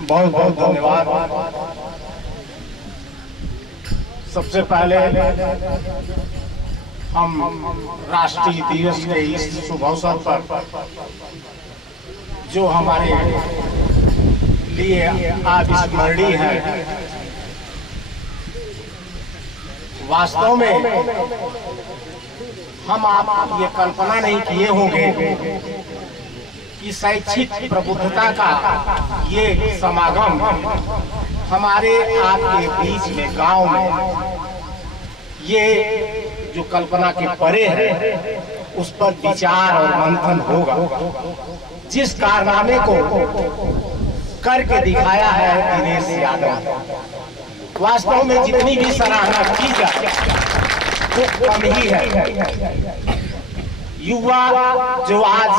बहुत बहुत धन्यवाद। सबसे पहले हम राष्ट्रीय दिवस के इस शुभ अवसर पर जो हमारे लिए अविस्मरणीय है, वास्तव में हम आप ये कल्पना नहीं किए होंगे कि शैक्षिक प्रबुद्धता का ये समागम हमारे आपके बीच में गांव में ये जो कल्पना के परे है उस पर विचार और मंथन होगा। जिस कारनामे को करके दिखाया है दिनेश यादव, वास्तव में जितनी भी सराहना की जाए वो कम ही है। युवा जो आज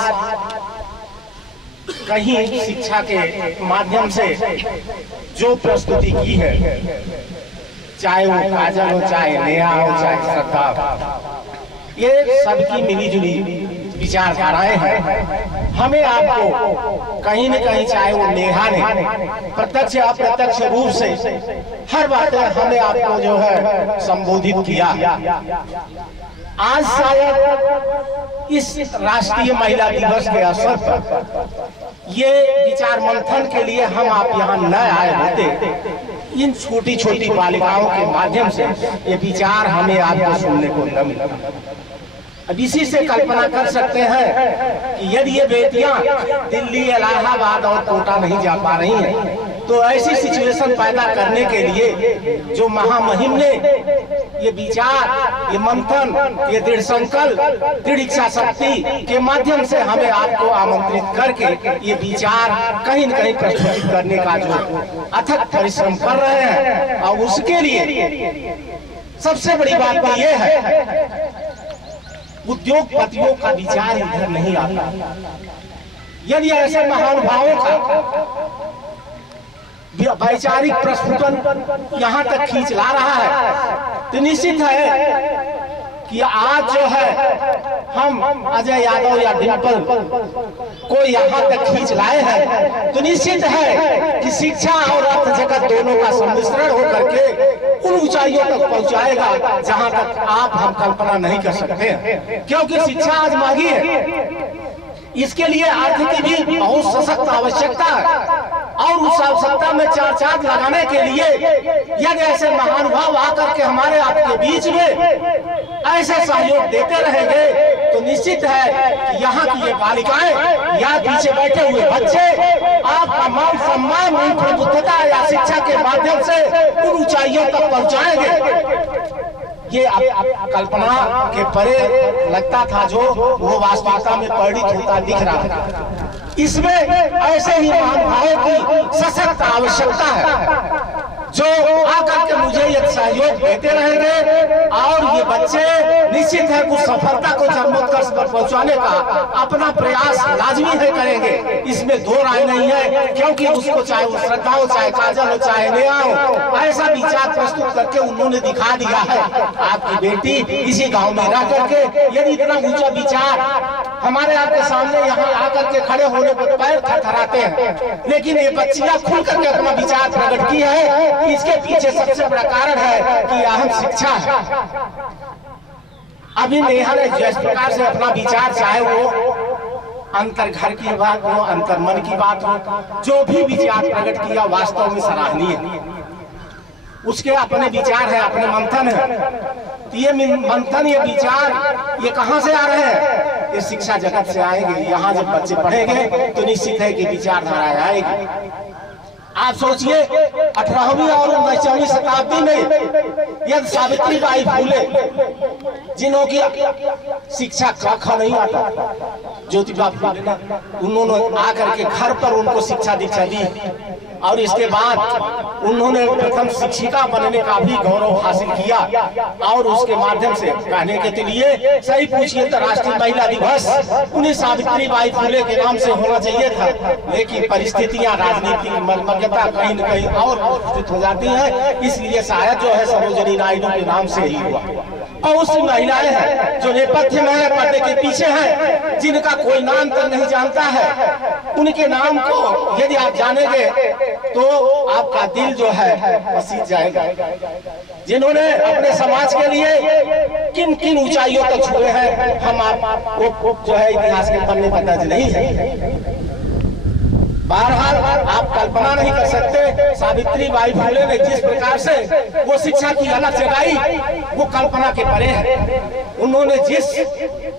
कहीं शिक्षा के माध्यम से जो प्रस्तुति की है, चाहे वो काजल हो, चाहे नेहा हो, चाहे श्रद्धा हो, ये सबकी मिलीजुली विचारधाराएं हैं। हमें आपको कहीं न कहीं, चाहे वो नेहा ने प्रत्यक्ष अप्रत्यक्ष रूप से हर बात हमें आपको जो है संबोधित किया। आज शायद इस राष्ट्रीय महिला दिवस के अवसर पर ये विचार मंथन के लिए हम आप यहाँ न आए होते, इन छोटी छोटी बालिकाओं के माध्यम से ये विचार हमें आपको सुनने को न मिला। अब इसी से कल्पना कर सकते हैं कि यदि ये बेटियां दिल्ली, इलाहाबाद और कोटा नहीं जा पा रही हैं, तो ऐसी सिचुएशन पैदा करने के लिए जो महामहिम ने ये विचार, ये मंथन, ये दृढ़ संकल्प, दृढ़ इच्छा शक्ति के माध्यम से हमें आपको आमंत्रित करके ये विचार कहीं न कहीं प्रस्तुत करने का जो अथक परिश्रम कर रहे हैं, और उसके लिए सबसे बड़ी बात तो ये है उद्योगपतियों का विचार इधर नहीं आता। यदि ऐसे महानुभावों का वैचारिक प्रस्फुटन यहाँ तक खींच ला रहा है, तो निश्चित है कि आज जो है हम अजय यादव या डिम्पल को यहाँ तक खींच लाए हैं, तो निश्चित है कि शिक्षा और अर्थ जगत दोनों का सम्मिश्रण होकर के उन ऊंचाइयों तक पहुंचाएगा जहां तक आप हम कल्पना नहीं कर सकते हैं। क्योंकि शिक्षा आज महंगी है, इसके लिए अर्थ की भी बहुत सशक्त आवश्यकता है, और उस आवश्यकता में चार चांद लगाने के लिए यदि ऐसे महानुभाव आकर के हमारे आपके बीच में ऐसे सहयोग देते रहेंगे, तो निश्चित है कि यहाँ की ये बालिकाएं या पीछे बैठे हुए बच्चे आपका मान सम्मान उन प्रबुद्धता या शिक्षा के माध्यम से उन ऊंचाइयों तक पहुंचाएंगे। ये कल्पना के परे लगता था जो वो वास्तविकता में परिणित होता दिख रहा है। इसमें ऐसे ही महानुभावों की सशक्त आवश्यकता है जो आकर के मुझे एक सहयोग देते रहेंगे, और ये बच्चे निश्चित है कुछ सफलता को चरमोत्कर्ष पर पहुंचाने का अपना प्रयास लाजमी है करेंगे, इसमें दो राय नहीं है। क्योंकि उसको चाहे वो श्रद्धा हो, चाहे काजल हो, चाहे नेहा हो, ऐसा विचार प्रस्तुत करके उन्होंने दिखा दिया है। आपकी बेटी इसी गांव में रह करके यदि इतना ऊंचा विचार हमारे आपके सामने यहाँ आकर के खड़े होने पर पैर थरथराते हैं, लेकिन ये बच्चियां खुल करके अपना विचार प्रकट की है। इसके पीछे सबसे बड़ा कारण है कि अहम शिक्षा है। अभी नेहा ने जिस प्रकार से अपना विचार, चाहे वो अंतर घर की बात हो, अंतर मन की बात हो, जो भी विचार प्रकट किया वास्तव में सराहनीय है। उसके अपने विचार है, अपने मंथन है। तो ये मंथन, ये विचार ये कहाँ से आ रहे हैं? ये शिक्षा जगत से आएंगे। यहाँ जब बच्चे पढ़ेंगे तो निश्चित है कि विचारधारा आएगी। आप सोचिए 18वीं और 19वीं शताब्दी में यदि सावित्री बाई फूले, जिन्हों की शिक्षा क नहीं आता, ज्योतिबा फूले, उन्होंने आकर के घर पर उनको शिक्षा दीक्षा दी, और इसके बाद उन्होंने प्रथम शिक्षिका बनने का भी गौरव हासिल किया, और उसके माध्यम से कहने के लिए सही पूछिए तो राष्ट्रीय महिला दिवस उन्हें सावित्री बाई फूले के नाम से होना चाहिए था, लेकिन परिस्थितियां, राजनीतिक मर्मज्ञता कहीं न कहीं और उपस्थित हो जाती है, इसलिए शायद जो है सरोजिनी नायडू के नाम से ही हुआ। और उस महिलाएं हैं जो नेपथ्य में है, पर्दे के पीछे हैं, जिनका कोई नाम तक नहीं जानता है, उनके नाम को यदि आप जानेंगे तो आपका दिल जो है पसीज जाएगा। जिन्होंने अपने समाज के लिए किन किन ऊंचाइयों तक छुए हैं, हम आपको जो है इतिहास के पन्ने पर दर्ज नहीं है। बहरहाल आप कल्पना नहीं कर सकते सावित्रीबाई फुले ने जिस प्रकार से वो शिक्षा की अलग जगाई, वो कल्पना के परे है। उन्होंने जिस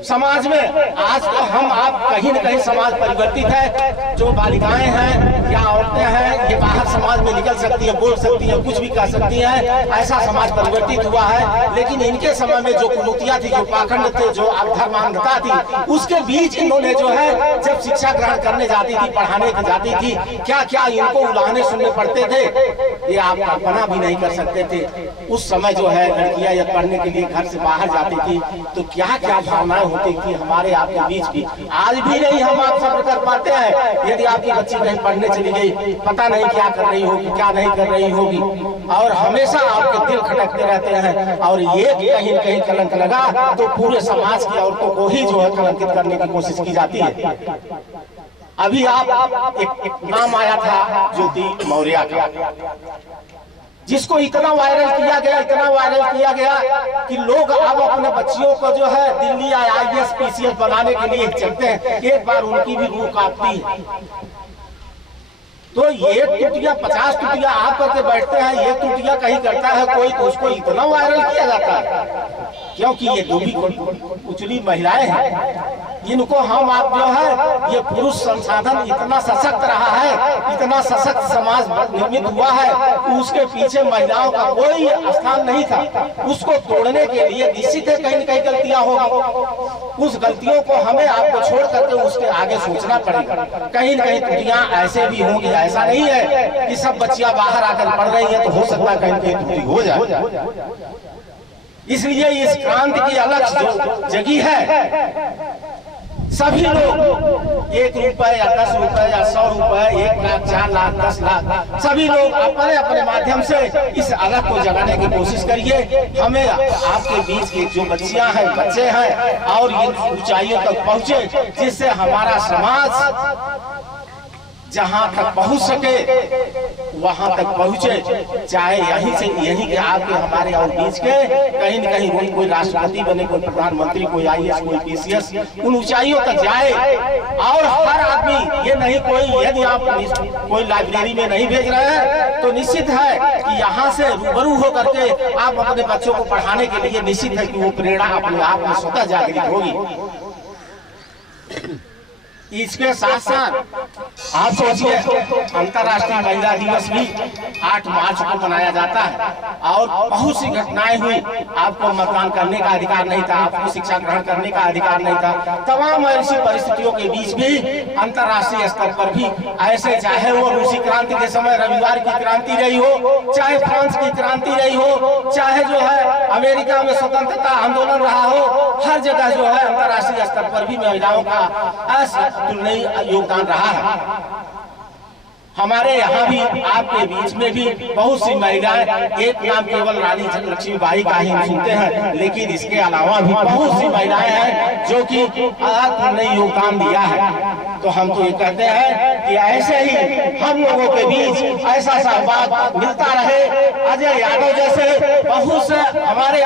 समाज में आज तो हम आप कहीं न कहीं समाज परिवर्तित है, जो बालिकाएं हैं या औरतें हैं, ये बाहर समाज में निकल सकती है, बोल सकती है, कुछ भी कर सकती हैं, ऐसा समाज परिवर्तित हुआ है। लेकिन इनके समय में जो कुरीतियां थी, जो पाखंड थे, जो अधर्मांधता थी, उसके बीच इन्होंने जो है जब शिक्षा ग्रहण करने जाती थी, पढ़ाने की जाती थी, क्या क्या इनको उलाहने सुनने पड़ते थे, ये आप कल्पना भी नहीं कर सकते थे। उस समय जो है लड़कियां जब पढ़ने के लिए घर से बाहर जाती थी तो क्या क्या भावनाएं होती थी हमारे आपके बीच भी। आज भी नहीं हम आप सब्र कर पाते हैं। यदि आपकी बच्ची कहीं पढ़ने चली गई, पता नहीं क्या कर रही होगी, क्या नहीं कर रही होगी, और हमेशा आपके दिल खटकते रहते हैं। और ये कहीं न कहीं कलंक लगा तो पूरे समाज की औरतों को ही जो है कलंकित करने की कोशिश की जाती है। अभी आप एक नाम आया था ज्योति मौर्य का, जिसको इतना वायरल किया गया, इतना वायरल किया गया कि लोग अब अपने बच्चियों को जो है दिल्ली IAS PCS बनाने के लिए चलते हैं। एक बार उनकी भी रूह कांपती है। तो ये टुटिया 50 टुटिया आप करके बैठते हैं, ये टुटिया कहीं करता है कोई तो उसको इतना वायरल किया जाता है, क्योंकि ये डूबी कुचली महिलाएं हैं। इनको हम आप जो है ये पुरुष संसाधन इतना सशक्त रहा है, इतना सशक्त समाज निर्मित हुआ है, उसके पीछे महिलाओं का कोई स्थान नहीं था। उसको तोड़ने के लिए निश्चित है कहीं न कहीं गलतियां होंगी। उस गलतियों को हमें आपको छोड़ करके उसके आगे सोचना पड़ेगा। कहीं न कहीं त्रुटियां ऐसे भी होंगी, ऐसा नहीं है कि सब बच्चियां बाहर आकर पढ़ रही है तो हो सकता है कहीं न कहीं त्रुटि हो जाए। इसलिए इस क्रांति की अलग जो जगी है, सभी लोग 1 रुपए या 10 रुपए या 100 रुपए, 1 लाख, 4 लाख, 10 लाख, सभी लोग अपने अपने माध्यम से इस अलग को जगाने की कोशिश करिए। हमें आपके बीच के जो बच्चियां हैं, बच्चे हैं, और इन ऊंचाइयों तक पहुंचे जिससे हमारा समाज जहां तक पहुंच सके वहां तक पहुंचे। चाहे यहीं के आपके हमारे और बीच के कहीं न कहीं कोई राष्ट्रपति बने, कोई प्रधानमंत्री, कोई IAS, कोई PCS, उन ऊंचाइयों तक जाए। और हर आदमी ये नहीं, कोई यदि आप कोई लाइब्रेरी में नहीं भेज रहे हैं तो निश्चित है कि यहाँ से रूबरू होकर के आप अपने बच्चों को पढ़ाने के लिए निश्चित है कि वो प्रेरणा अपने आप में स्वतः जागृत होगी। इसके साथ साथ आप सोचिए अंतर्राष्ट्रीय महिला दिवस भी 8 मार्च को मनाया जाता है, और बहुत सी घटनाएं हुई। आपको मतदान करने का अधिकार नहीं था, आपको शिक्षा ग्रहण करने का अधिकार नहीं था। तमाम ऐसी परिस्थितियों के बीच भी अंतर्राष्ट्रीय स्तर पर भी ऐसे, चाहे वो रूसी क्रांति के समय रविवार की क्रांति रही हो, चाहे फ्रांस की क्रांति रही हो, चाहे जो है अमेरिका में स्वतंत्रता आंदोलन रहा हो, हर जगह जो है अंतर्राष्ट्रीय स्तर पर भी महिलाओं का तुलनीय योगदान रहा है। हमारे यहाँ भी आपके बीच में भी बहुत सी महिलाएं, एक नाम केवल रानी लक्ष्मीबाई का ही सुनते हैं, लेकिन इसके अलावा भी बहुत सी महिलाएं हैं जो कि तुमने योगदान दिया है। तो हम तो ये कहते हैं कि ऐसे ही हम लोगों के बीच ऐसा सहभाग मिलता रहे। अजय यादव जैसे बहुत से हमारे